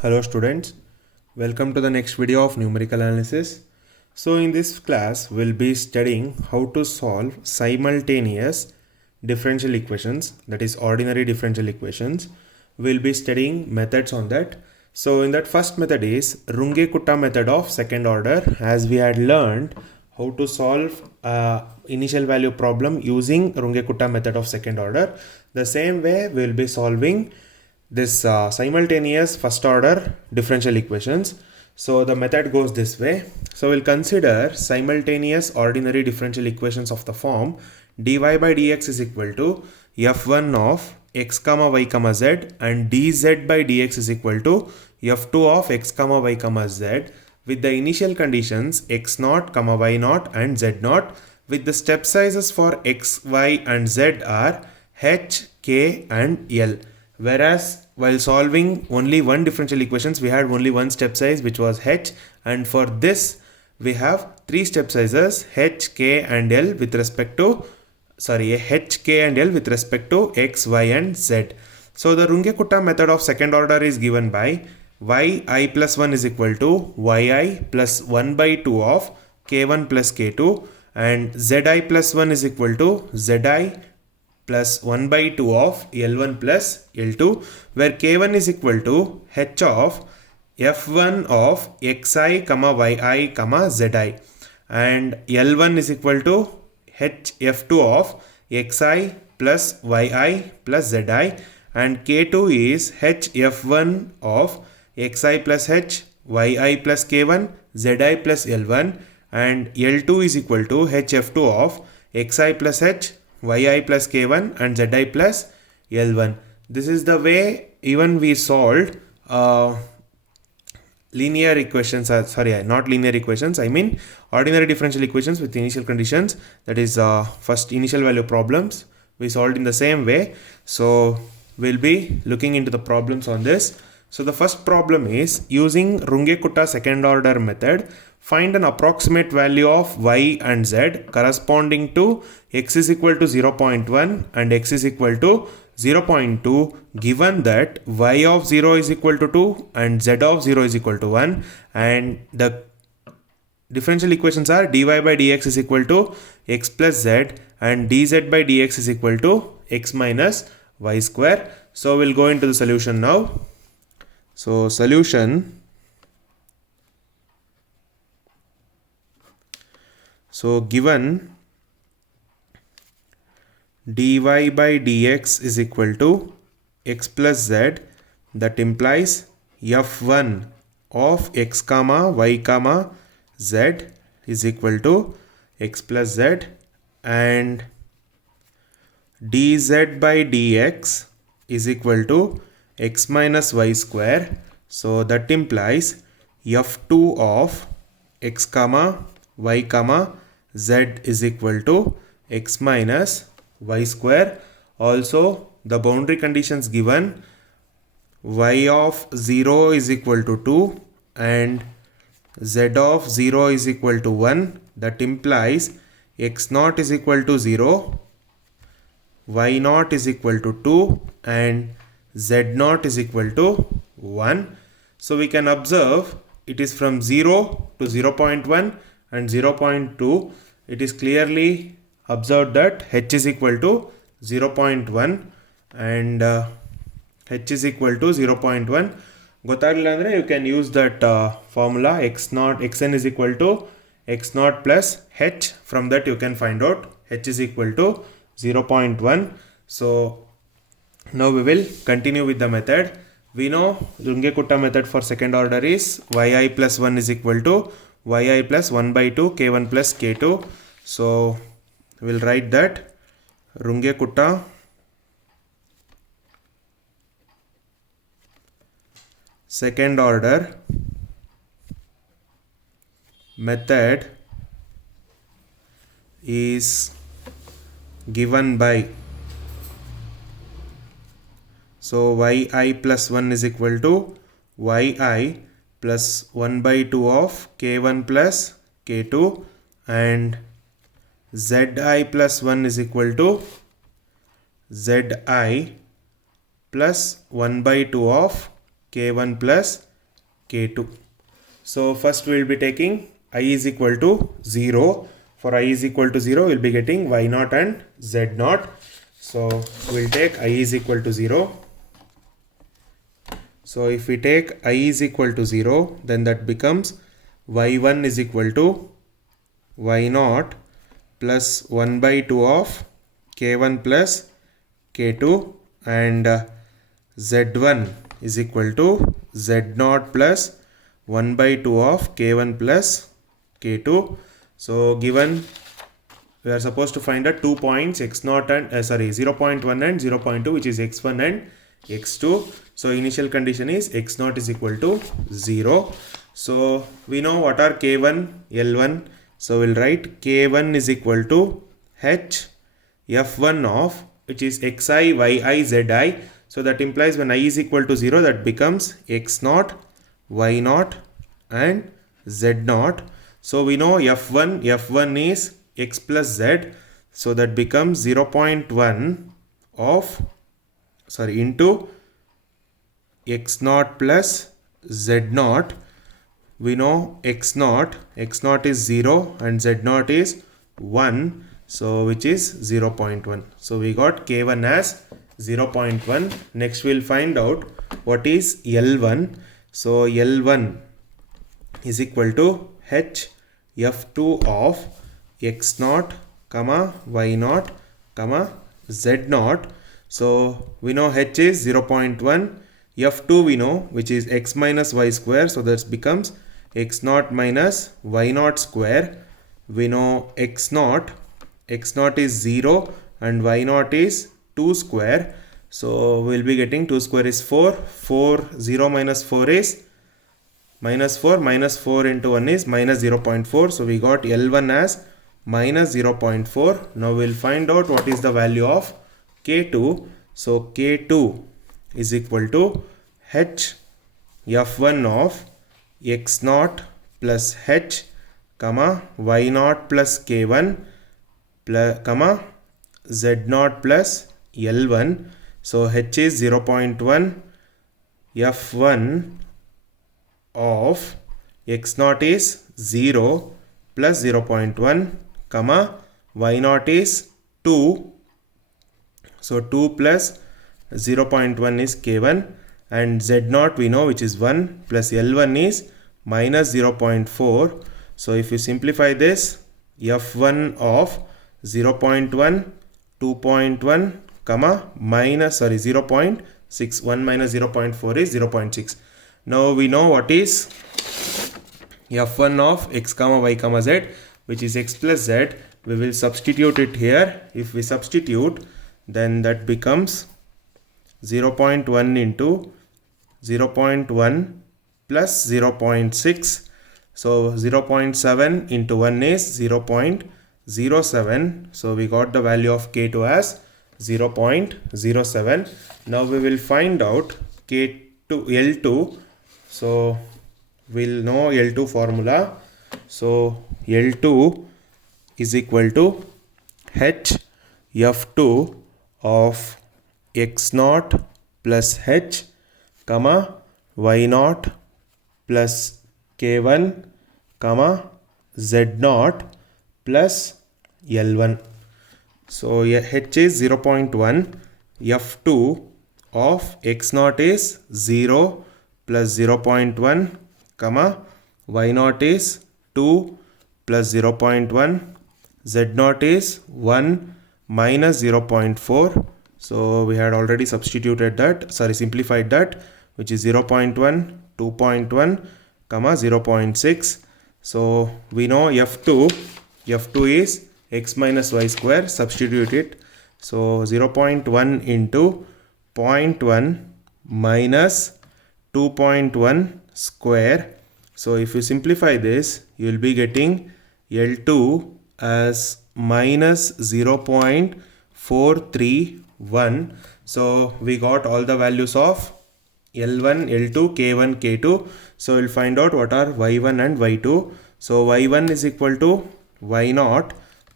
Hello students, welcome to the next video of numerical analysis. So in this class we'll be studying how to solve simultaneous differential equations, that is ordinary differential equations. We'll be studying methods on that. So in that first method is Runge-Kutta method of second order, as we had learned how to solve initial value problem using Runge-Kutta method of second order. The same way we'll be solving this simultaneous first order differential equations. So the method goes this way. So we'll consider simultaneous ordinary differential equations of the form dy by dx is equal to f1 of x comma y comma z and dz by dx is equal to f2 of x comma y comma z with the initial conditions x0 comma y0 and z0, with the step sizes for x, y and z are h, k and l. Whereas while solving only one differential equations, we had only one step size, which was h, and for this we have three step sizes h, k and l with respect to h, k and l with respect to x, y and z. So the Runge-Kutta method of second order is given by yi plus 1 is equal to yi plus 1 by 2 of k1 plus k2, and zi plus 1 is equal to zi plus 1 by 2 of L1 plus L2, where K1 is equal to h of f1 of xi comma yi comma zi, and L1 is equal to h f2 of xi plus yi plus zi, and K2 is h f1 of xi plus h, yi plus k1, zi plus L1, and L2 is equal to h f2 of xi plus h, yi plus k1 and zi plus L1. This is the way even we solved linear equations, not linear equations, I mean ordinary differential equations with initial conditions, that is first initial value problems, we solved in the same way. So we'll be looking into the problems on this. So the first problem is using Runge-Kutta second order method, find an approximate value of y and z corresponding to x is equal to 0.1 and x is equal to 0.2, given that y of 0 is equal to 2 and z of 0 is equal to 1, and the differential equations are dy by dx is equal to x plus z and dz by dx is equal to x minus y square. So we'll go into the solution now. So solution. So given dy by dx is equal to x plus z, that implies f1 of x comma y comma z is equal to x plus z, and dz by dx is equal to x minus y square. So that implies f2 of x comma y comma z is equal to x minus y square. Also the boundary conditions given, y of 0 is equal to 2 and z of 0 is equal to 1, that implies x0 is equal to 0, y0 is equal to 2 and z0 is equal to 1. So we can observe it is from 0 to 0.1 and 0.2. It is clearly observed that h is equal to 0.1 and h is equal to 0.1. ಗೊತ್ತಾಗಲಿಲ್ಲ ಅಂದರೆ you can use that formula xn is equal to x0 plus h. From that you can find out h is equal to 0.1. So now we will continue with the method. We know Runge-Kutta method for second order is yi plus 1 is equal to yi plus 1 by 2 k1 plus k2. So we'll write that Runge-Kutta second order method is given by, so yi plus 1 is equal to yi plus 1 by 2 of k1 plus k2, and zi plus 1 is equal to zi plus 1 by 2 of k1 plus k2. So first we will be taking I is equal to 0. For I is equal to 0, we will be getting y0 and z0. So we will take I is equal to 0. So if we take I is equal to 0, then that becomes y1 is equal to y0 plus 1 by 2 of k1 plus k2, and z1 is equal to z0 plus 1 by 2 of k1 plus k2. So given we are supposed to find out 2 points x0 and 0.1 and 0.2, which is x1 and x2. So initial condition is x0 is equal to 0. So we know what are k1, l1. So we'll write k1 is equal to h f1 of, which is xi, yi, zi. So that implies when I is equal to 0, that becomes x0, y0 and z0. So we know f1 is x plus z. So that becomes 0.1 of, into x0 plus z0. We know x0 is 0 and z0 is 1. So which is 0.1. So we got k1 as 0.1. Next we'll find out what is L1. So L1 is equal to h f2 of x0, y0, z0. So we know h is 0.1. f2 we know, which is x minus y square. So that becomes x0 minus y0 square. We know x0 is 0 and y0 is 2 square. So we'll be getting 2 square is 4. 0 minus 4 is minus 4. Minus 4 into 1 is minus 0.4. So we got L1 as minus 0.4. Now we'll find out what is the value of K2. So K2 is equal to h f1 of x0 plus h, y0 plus k1 plus, z0 plus L1. So h is 0.1, f1 of x0 is 0 plus 0.1, y0 is 2. So 2 plus 0.1 is k1, and z0 we know, which is 1, plus L1 is minus 0.4. So if you simplify this, f1 of 0.1, 2.1, minus 0.6. 1 minus 0.4 is 0.6. Now we know what is f1 of x, y, z, which is x plus z. We will substitute it here. If we substitute, then that becomes 0.1 into 0.1 plus 0.6. So 0.7 into 1 is 0.07. So we got the value of K2 as 0.07. Now we will find out K2, L2. So we'll know L2 formula. So L2 is equal to h f2 of x0 plus h, y0 plus k1, z0 plus L1. So h is 0.1, f2 of x0 is 0 plus 0.1, y0 is 2 plus 0.1, z0 is 1 minus 0.4. So we had already substituted that, simplified that, which is 0.1, 2.1, 0.6. So we know f2 is x minus y square. Substitute it. So 0.1 into 0.1 minus 2.1 square. So if you simplify this, you will be getting L2 as minus 0.431. So we got all the values of L1, L2, K1, K2. So we'll find out what are Y1 and Y2. So Y1 is equal to Y0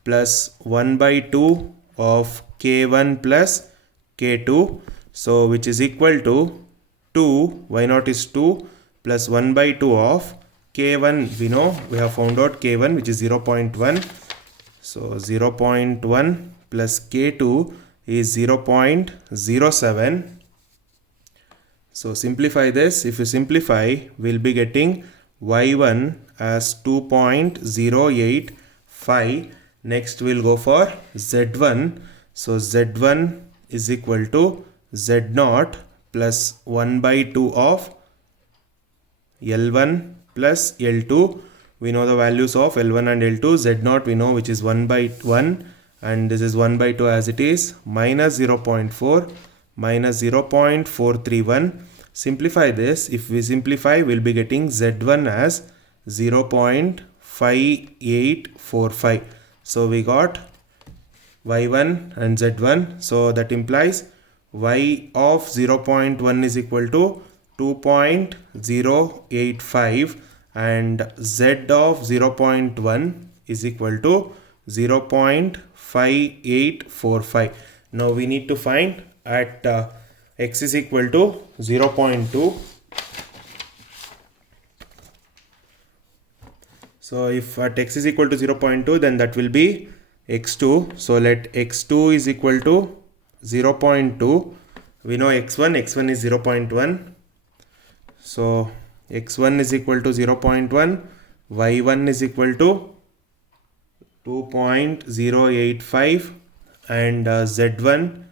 plus 1 by 2 of K1 plus K2. So which is equal to 2, Y0 is 2 plus 1 by 2 of k1. We know we have found out k1, which is 0.1. So 0.1 plus k2 is 0.07. So simplify this. If you simplify, we'll be getting y1 as 2.085. Next we'll go for z1. So z1 is equal to z0 plus 1 by 2 of L1 plus L2. We know the values of L1 and L2. Z0 we know, which is 1 by 1, and this is 1 by 2 as it is, minus 0.4 minus 0.431. Simplify this. If we simplify, we'll be getting Z1 as 0.5845. So we got y1 and z1. So that implies y of 0.1 is equal to 2.085 and z of 0.1 is equal to 0.5845. Now we need to find at x is equal to 0.2. So if at x is equal to 0.2, then that will be x2. So let x2 is equal to 0.2. We know x1 is 0.1. So x1 is equal to 0.1, y1 is equal to 2.085, and z1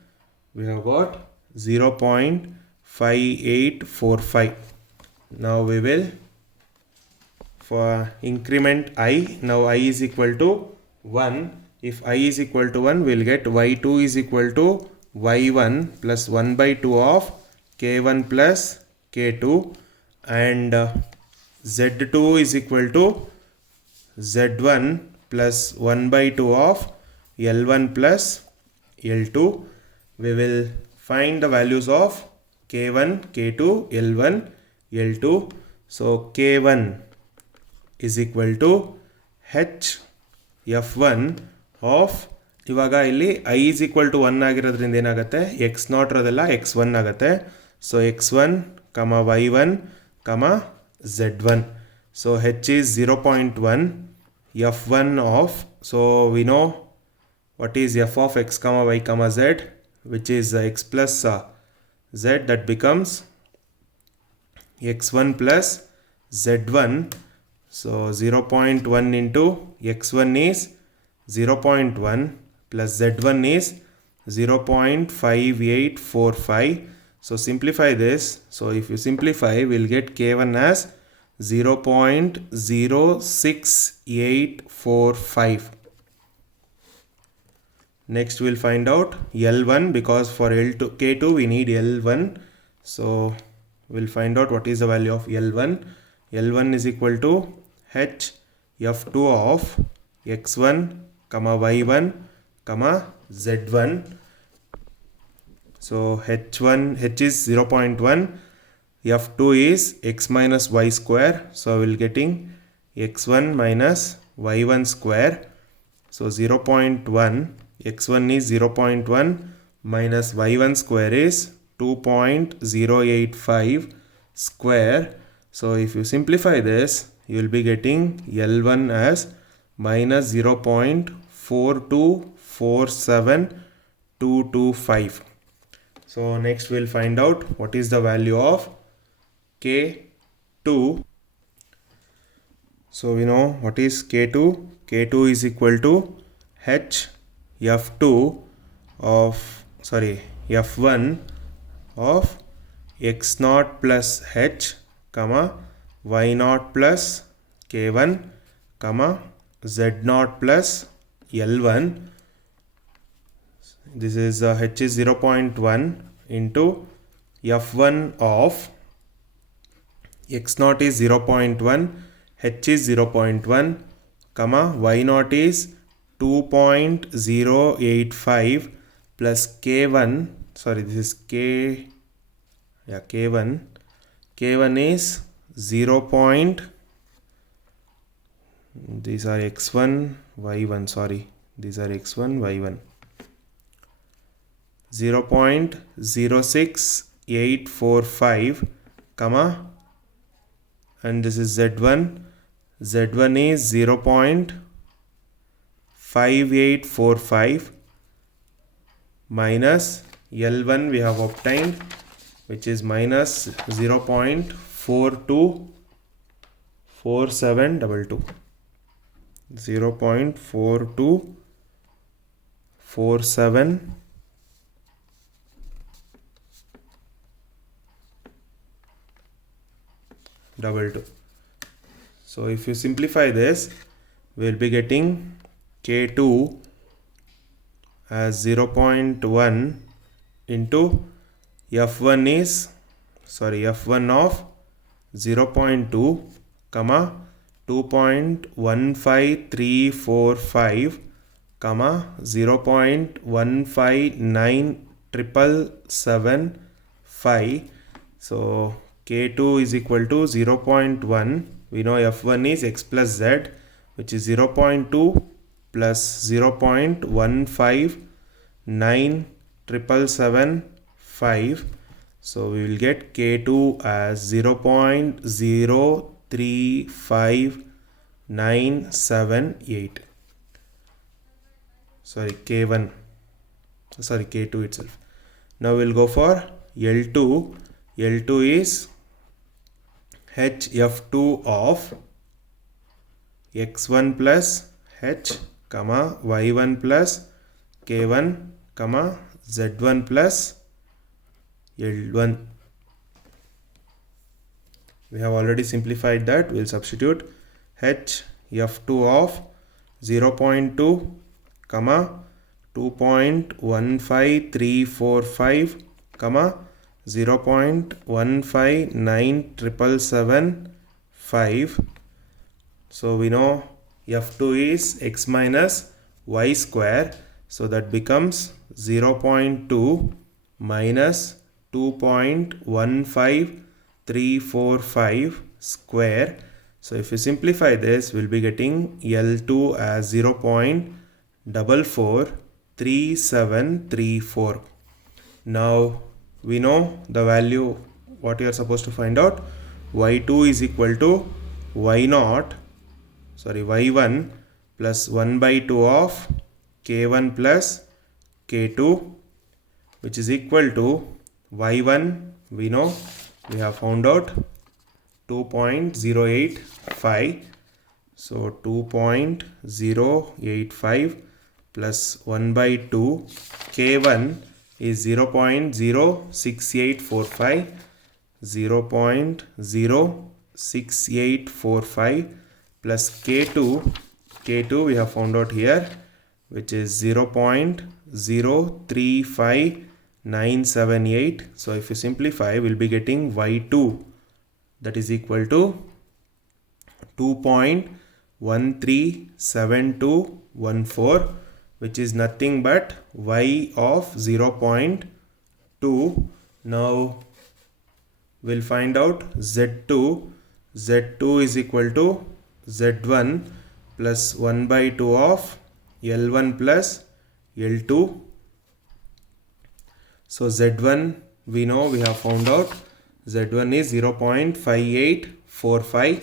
we have got 0.5845. Now we will for increment I. Now I is equal to 1. If I is equal to 1, we will get y2 is equal to y1 plus 1 by 2 of k1 plus k2, and z2 is equal to z1 plus 1 by 2 of L1 plus L2. We will find the values of k1, k2, L1, L2. So k1 is equal to h f1 of, ಇವಾಗ ಇಲ್ಲಿ I is equal to 1 ಆಗಿರೋದ್ರಿಂದ ಏನಾಗುತ್ತೆ, x0 ಇರೋದೆಲ್ಲ x1 ಆಗುತ್ತೆ. So x1, y1, z1. So h is 0.1, f1 of, so we know what is f of x, y, z, which is x plus z, that becomes x1 plus z1. So 0.1 into x1 is 0.1 plus z1 is 0.5845. So simplify this. So if you simplify, we'll get k1 as 0.06845. Next we'll find out L1, because for K2 we need L1. So we'll find out what is the value of L1. L1 is equal to h f2 of x1, y1, z1. So h is 0.1, f2 is x minus y square. So we'll getting x1 minus y1 square. So 0.1, x1 is 0.1 minus y1 square is 2.085 square. So if you simplify this, you will be getting L1 as minus 0.4247225. So next we'll find out what is the value of K2. So we know what is K2. K2 is equal to h f2 of, f1 of x0 plus h, y0 plus k1, z0 plus L1. This is h is 0.1 into f1 of x0 is 0.1, h is 0.1, y0 is 2.085 plus k1, this is k1 is 0. These are x1, y1, these are x1, y1. 0.06845, and this is Z1. Z1 is 0.5845 minus L1 we have obtained, which is minus 0.424722. 0.42. So if you simplify this, we'll be getting K2 as 0.1 into F1 of 0.2 comma 2.15345 comma 0.1597775. So K2 is equal to 0.1. We know F1 is x plus z, which is 0.2 plus 0.1597775. So we will get K2 as 0.035978. K2 itself. Now we'll go for L2. L2 is HF2 of x1 plus h comma y1 plus k1 comma z1 plus L1. We have already simplified that. We'll substitute HF2 of 0.2 comma 2.15345 comma 0.1597775. So we know F2 is x minus y square, so that becomes 0.2 minus 2.15345 square. So if you simplify this, we'll be getting L2 as 0.443734. Now we know the value what you are supposed to find out. Y2 is equal to y1 plus 1 by 2 of k1 plus k2, which is equal to y1. We know we have found out 2.085. So 2.085 plus 1 by 2, k1 is 0.06845, 0.06845 plus k2 we have found out here, which is 0.035978. So if you simplify, we'll be getting y2, that is equal to 2.137214, which is nothing but y of 0.2. Now we'll find out Z2. Z2 is equal to Z1 plus 1 by 2 of L1 plus L2. So Z1 we know we have found out. Z1 is 0.5845.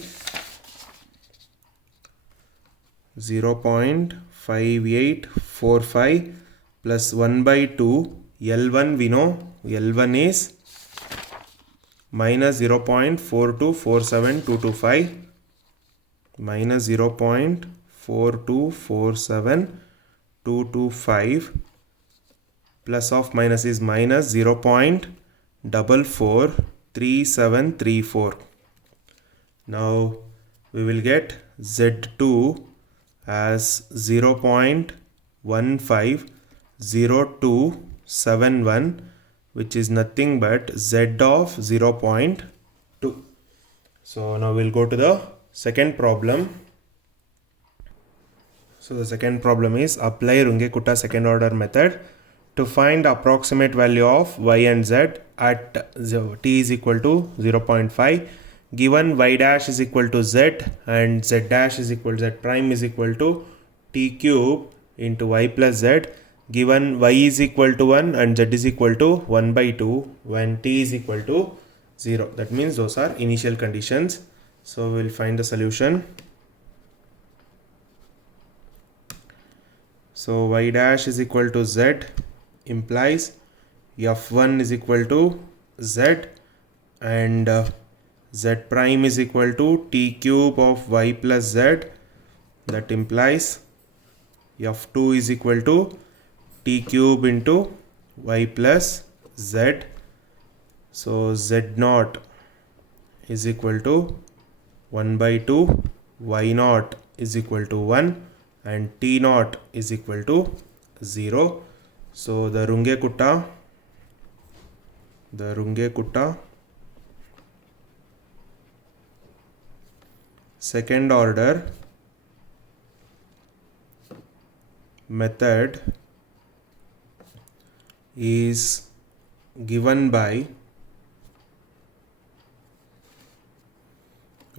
0.5845 plus 1 by 2. L1 we know L1 is minus 0.4247225, minus 0.4247225, plus of minus is minus 0.443734. Now we will get Z2 as 0.150271, which is nothing but Z of 0.2. So now we'll go to the second problem. So the second problem is apply Runge-Kutta second order method to find approximate value of y and z at t is equal to 0.5. Given y dash is equal to z and z dash is equal to z prime is equal to t cube into y plus z. Given y is equal to 1 and z is equal to 1 by 2 when t is equal to 0. That means those are initial conditions. So we'll find the solution. So y dash is equal to z implies f1 is equal to z, and z prime is equal to t cube of y plus z. That implies f2 is equal to t cube into y plus z. So z naught is equal to 1 by 2, y naught is equal to 1, and t naught is equal to 0. So the Runge Kutta second order method is given by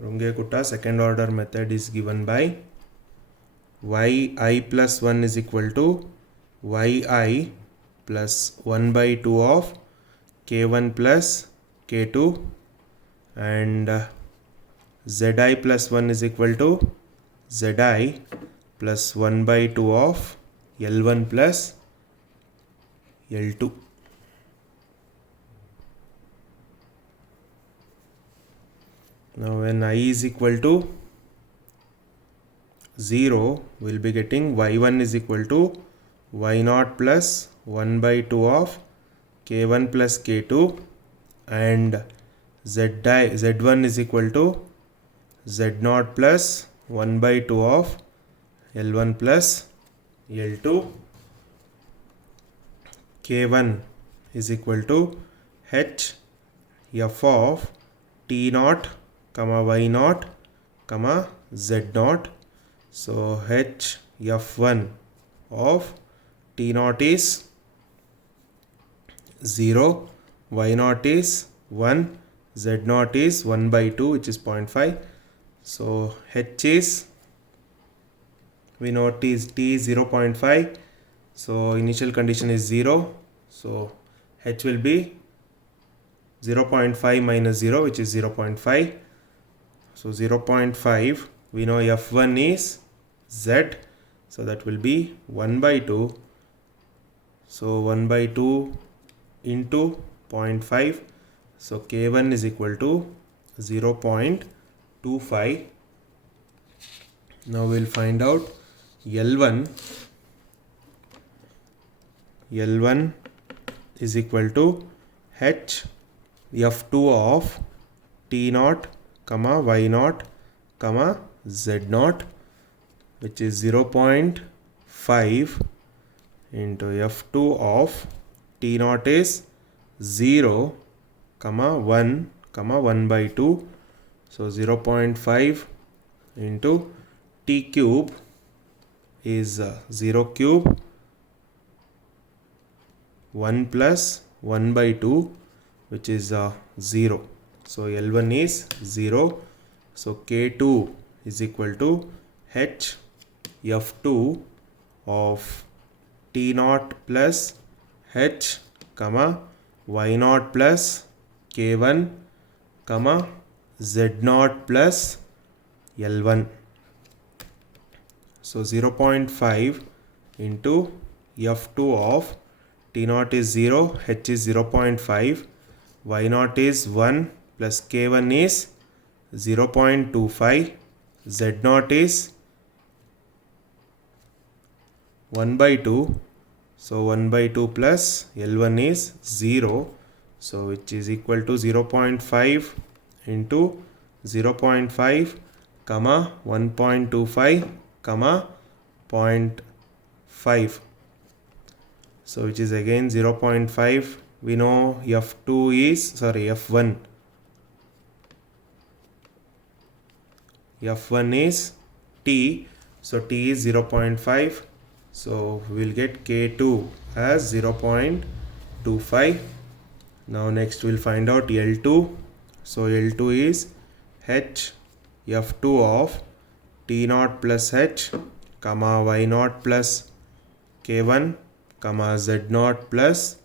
Runge Kutta second order method is given by yi plus 1 is equal to yi plus 1 by 2 of k1 plus k2, and zi plus 1 is equal to zi plus 1 by 2 of L1 plus L2. Now when I is equal to 0, we'll be getting y1 is equal to y0 plus 1 by 2 of k1 plus k2, and z1 is equal to z0 plus 1 by 2 of L1 plus L2. K1 is equal to h f of t naught comma y naught comma z naught. So h f1 of t naught is 0, y naught is 1, z naught is 1 by 2, which is 0.5. So h is, we know t is 0.5. So initial condition is 0. So h will be 0.5 minus 0, which is 0.5. So 0.5, we know f1 is z. So that will be 1 by 2. So 1 by 2 into 0.5. So k1 is equal to 0.25. Now we'll find out L1 is equal to h f2 of t naught comma y naught comma z naught, which is 0.5 into f2 of t naught is 0 comma 1 comma 1 by 2. So 0.5 into t cube is 0 cube, 1 plus 1 by 2, which is 0. So L1 is 0. So K2 is equal to h f2 of t naught plus h comma y naught plus k1 comma z naught plus L1. So 0.5 into f2 of t naught is 0, h is 0.5, y naught is 1 plus k1 is 0.25, z naught is 1 by 2. So 1 by 2 plus L1 is 0. So which is equal to 0.5 into 0.5 comma 1.25 comma 0.5. So which is again 0.5. We know f1 is t. So t is 0.5. So we'll get K2 as 0.25. Now next we'll find out L2. So L2 is h f2 of t naught plus h comma y naught plus k1 comma z naught plus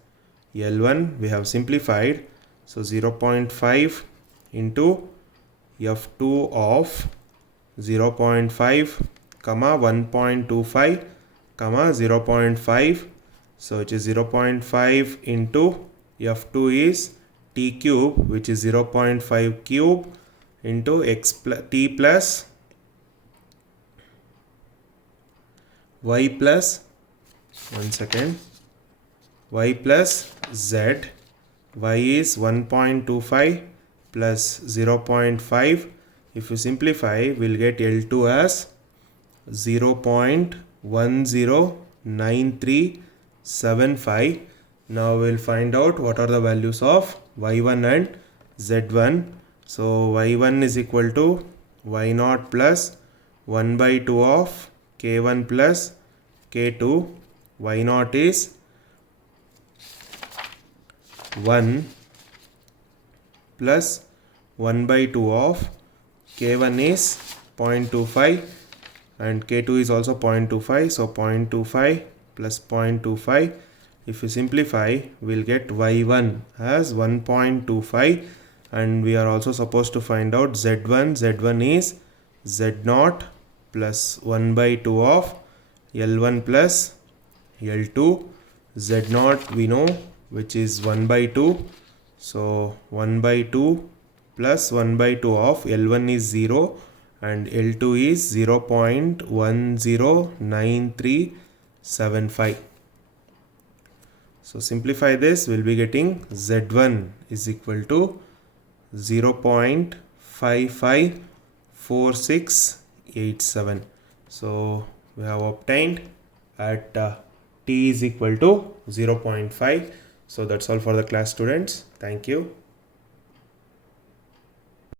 L1. We have simplified. So 0.5 into f2 of 0.5 comma 1.25 comma 0.5. So it is 0.5 into f2 is t cube, which is 0.5 cube into t plus y plus, one second, y plus z. Y is 1.25 plus 0.5. If you simplify, we'll get L2 as 0.109375. Now we'll find out what are the values of y1 and z1. So y1 is equal to y0 plus 1 by 2 of k1 plus k2. y0 is 1 plus 1 by 2 of k1 is 0.25 and k2 is also 0.25. So 0.25 plus 0.25. If you simplify, we'll get y1 as 1.25, and we are also supposed to find out z1. z1 is z0 plus 1 by 2 of L1 plus L2. z0 we know, which is 1 by 2. So 1 by 2 plus 1 by 2 of L1 is 0 and L2 is 0.109375. So simplify this, we'll be getting Z1 is equal to 0.554687. So we have obtained at t is equal to 0.5. So that's all for the class, students. Thank you.